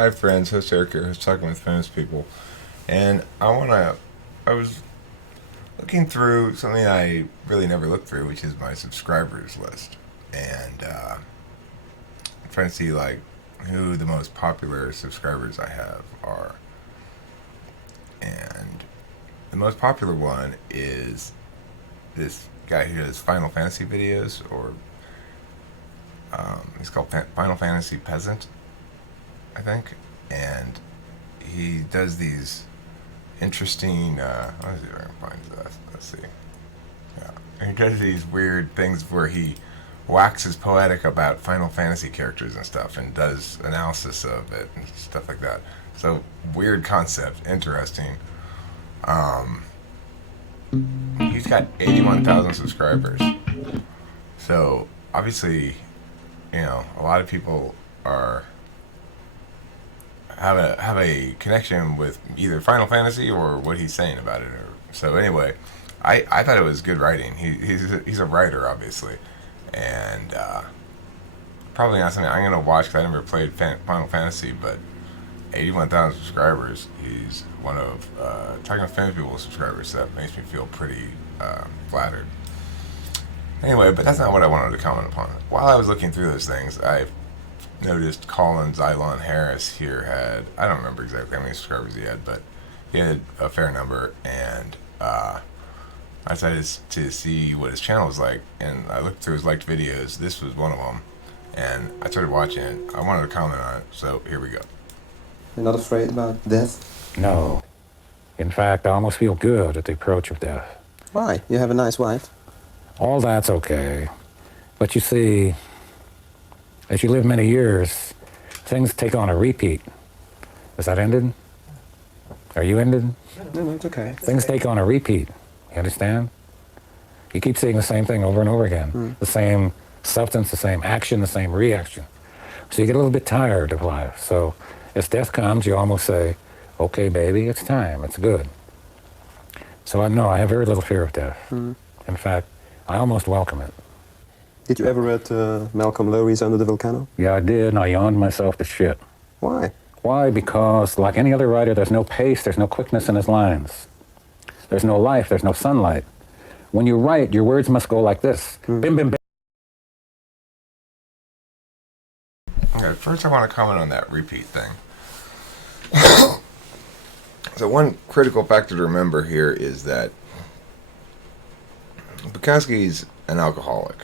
Hi friends, host Eric here, host Talking with Famous People. And I was looking through something I really never looked through, which is my subscribers list. And I'm trying to see like who the most popular subscribers I have are. And the most popular one is this guy who does Final Fantasy videos, or he's called Final Fantasy Peasant, I think. And he does these interesting. Let me see if I can find this. Let's see. Yeah, he does these weird things where he waxes poetic about Final Fantasy characters and stuff, and does analysis of it and stuff like that. So weird concept, interesting. Um, he's got 81,000 subscribers. So obviously, a lot of people are have a connection with either Final Fantasy or what he's saying about it. So anyway, I thought it was good writing. He's a writer, obviously, and probably not something I'm gonna watch because I never played Final Fantasy. But 81,000 subscribers. He's one of Talking with Famous People subscribers. So that makes me feel pretty flattered. Anyway, but that's not what I wanted to comment upon. While I was looking through those things, I noticed Colin Xylon Harris here had, I don't remember exactly how many subscribers he had, but he had a fair number, and I decided to see what his channel was like, and I looked through his liked videos. This was one of them, and I started watching it. I wanted to comment on it, so here we go. You're not afraid about death? No. In fact, I almost feel good at the approach of death. Why? You have a nice wife. All that's okay. But you see, as you live many years, things take on a repeat. Is that ended? Are you ended? No, it's okay. Things take on a repeat. You understand? You keep seeing the same thing over and over again. The same substance, the same action, the same reaction. So you get a little bit tired of life. So as death comes, you almost say, okay, baby, it's time. It's good. So I know I have very little fear of death. In fact, I almost welcome it. Did you ever read Malcolm Lowry's Under the Volcano? Yeah, I did, and I yawned myself to shit. Why? Why? Because, like any other writer, there's no pace, there's no quickness in his lines. There's no life, there's no sunlight. When you write, your words must go like this. Bim, bim, bim. Okay, first I want to comment on that repeat thing. So one critical factor to remember here is that Bukowski's an alcoholic.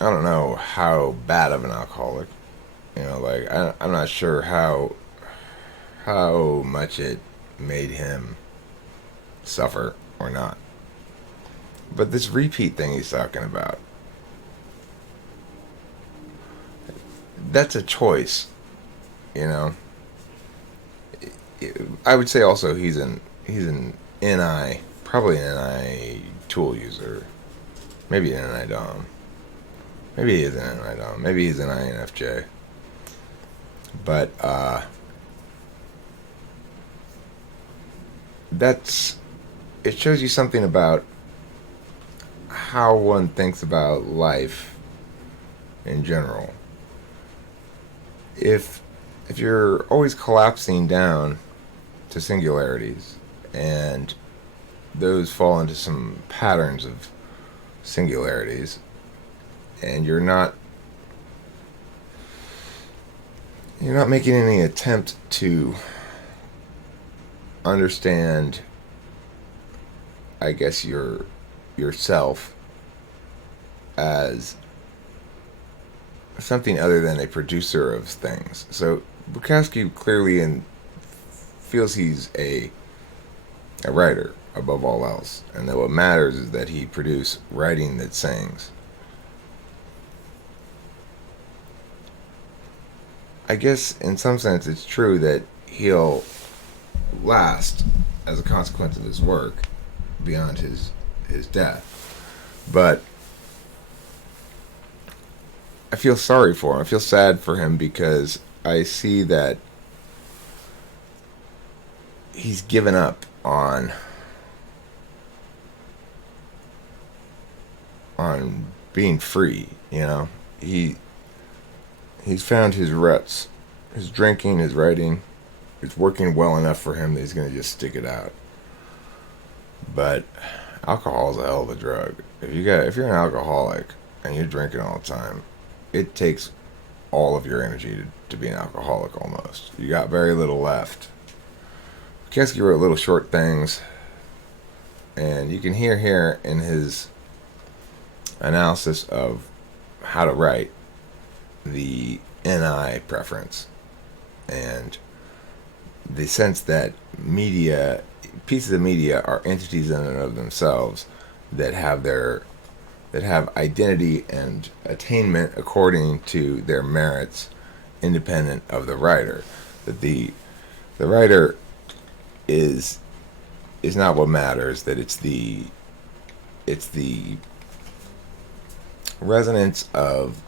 I don't know how bad of an alcoholic. I'm not sure how much it made him suffer or not. But this repeat thing he's talking about, that's a choice, I would say also he's an NI, probably an NI tool user, maybe an NI DOM, maybe he is an NI DOM, maybe he's an INFJ, but it shows you something about how one thinks about life in general. If you're always collapsing down to singularities, and those fall into some patterns of singularities, and you're not making any attempt to understand, I guess, yourself as something other than a producer of things. So Bukowski clearly feels he's a writer above all else, and that what matters is that he produce writing that sings. I guess in some sense it's true that he'll last as a consequence of his work beyond his death. But I feel sorry for him. I feel sad for him because I see that he's given up on being free. He he's found his ruts. His drinking, his writing, it's working well enough for him that he's going to just stick it out. But alcohol is a hell of a drug. If you're an alcoholic and you're drinking all the time, it takes all of your energy to be an alcoholic almost. You got very little left. Bukowski wrote little short things, and you can hear here in his analysis of how to write the NI preference and the sense that pieces of media are entities in and of themselves that have identity and attainment according to their merits, independent of the writer. That the writer is not what matters. That it's the resonance of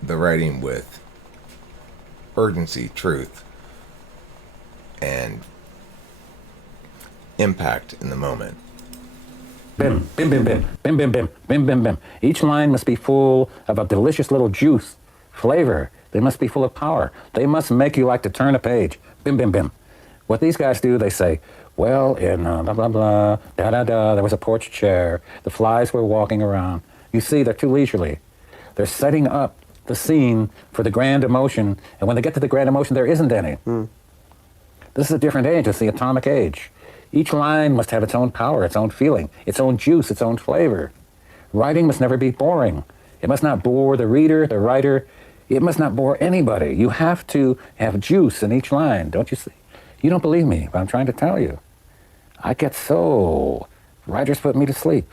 the writing with urgency, truth, and impact in the moment. Bim, bim, bim, bim, bim, bim, bim, bim, bim, bim. Each line must be full of a delicious little juice, flavor. They must be full of power. They must make you like to turn a page. Bim, bim, bim. What these guys do, they say, well, in blah, blah, blah, da, da, da, there was a porch chair. The flies were walking around. You see, they're too leisurely. They're setting up the scene for the grand emotion, and when they get to the grand emotion, there isn't any. This is a different age. It's the atomic age. Each line must have its own power, its own feeling, its own juice, its own flavor. Writing must never be boring. It must not bore the reader, the writer. It must not bore anybody. You have to have juice in each line, don't you see? You don't believe me, but I'm trying to tell you. I get so... Writers put me to sleep.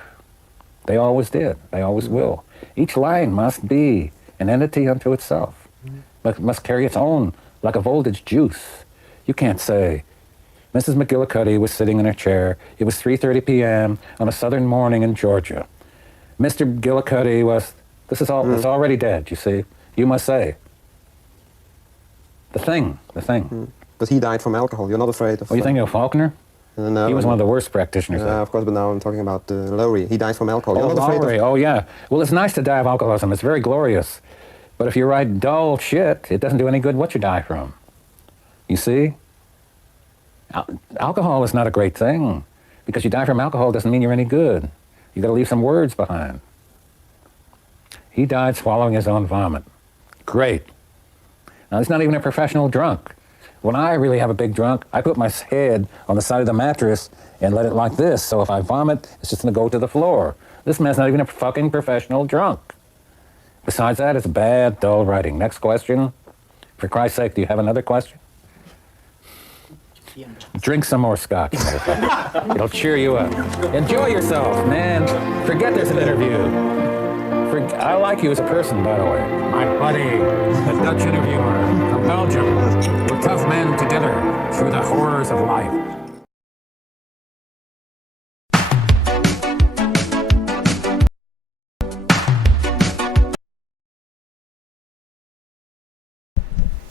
They always did. They always will. Each line must be an entity unto itself. Must carry its own, like a voltage juice. You can't say, Mrs. McGillicuddy was sitting in her chair. It was 3:30 p.m. on a southern morning in Georgia. Mr. McGillicuddy was... This is all... It's already dead, you see. You must say. The thing. But he died from alcohol. You're not afraid of... What, you thinking of Faulkner? No, He was one of the worst practitioners. Of course, but now I'm talking about Lowry. He died from alcohol. You're Oh, not afraid Lowry. of... Oh, yeah. Well, it's nice to die of alcoholism. It's very glorious. But if you write dull shit, it doesn't do any good what you die from. You see? Alcohol is not a great thing. Because you die from alcohol doesn't mean you're any good. You got to leave some words behind. He died swallowing his own vomit. Great. Now, he's not even a professional drunk. When I really have a big drunk, I put my head on the side of the mattress and let it like this. So if I vomit, it's just going to go to the floor. This man's not even a fucking professional drunk. Besides that, it's bad, dull writing. Next question. For Christ's sake, do you have another question? Drink some more scotch, motherfucker. It'll cheer you up. Enjoy yourself, man. Forget there's an interview. I like you as a person, by the way. My buddy, the Dutch interviewer from Belgium. We're tough men together through the horrors of life.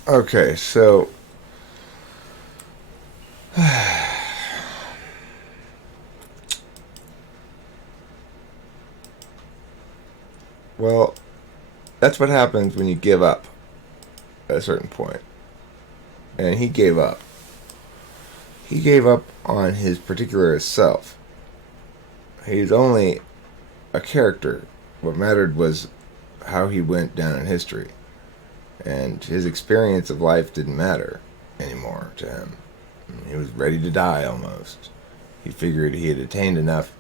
Okay, so... Well, that's what happens when you give up at a certain point. And he gave up. He gave up on his particular self. He's only a character. What mattered was how he went down in history. And his experience of life didn't matter anymore to him. He was ready to die almost. He figured he had attained enough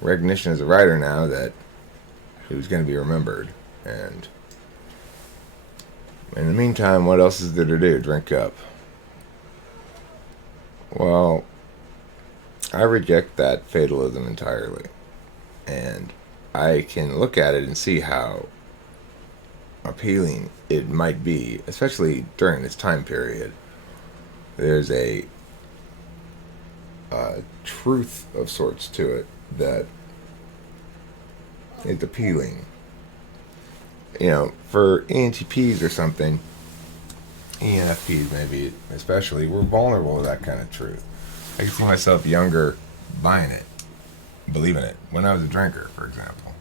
recognition as a writer now that he was going to be remembered. And in the meantime, what else is there to do? Drink up. Well, I reject that fatalism entirely. And I can look at it and see how appealing it might be, especially during this time period. There's a truth of sorts to it that is appealing. You know, for ENTPs or something, ENFPs maybe especially, we're vulnerable to that kind of truth. I can see myself younger buying it, believing it, when I was a drinker, for example.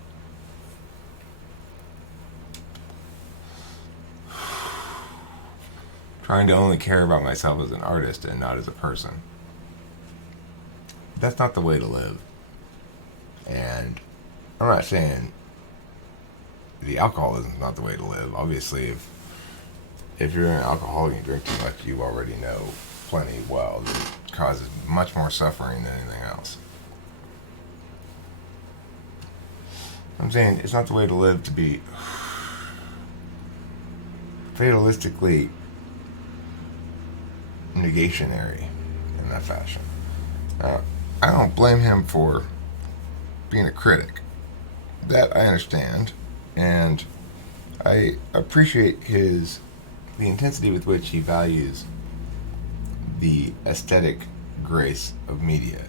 trying to only care about myself as an artist and not as a person. That's not the way to live. And I'm not saying the alcoholism is not the way to live. Obviously, if you're an alcoholic and you drink too much, you already know plenty well that it causes much more suffering than anything else. I'm saying it's not the way to live to be fatalistically negationary in that fashion. I don't blame him for being a critic. That I understand, and I appreciate the intensity with which he values the aesthetic grace of media,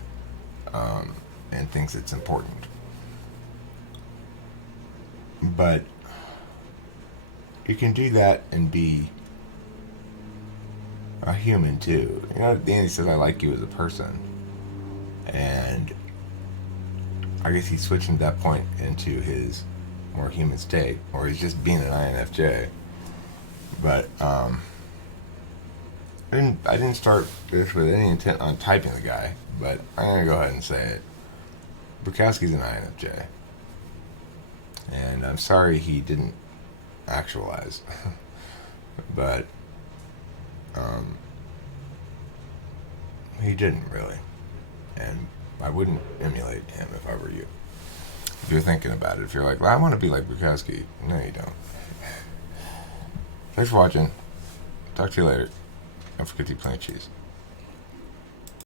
and thinks it's important. But you can do that and be a human too. You know, at the end he says, "I like you as a person," and I guess he's switching at that point into his more human state, or he's just being an INFJ. But I didn't start this with any intent on typing the guy, but I'm gonna go ahead and say it. Bukowski's an INFJ, and I'm sorry he didn't actualize, but he didn't really, and I wouldn't emulate him if I were you. If you're thinking about it, if you're like, well, I want to be like Bukowski, no, you don't. Thanks for watching. Talk to you later. Don't forget to eat plenty of cheese.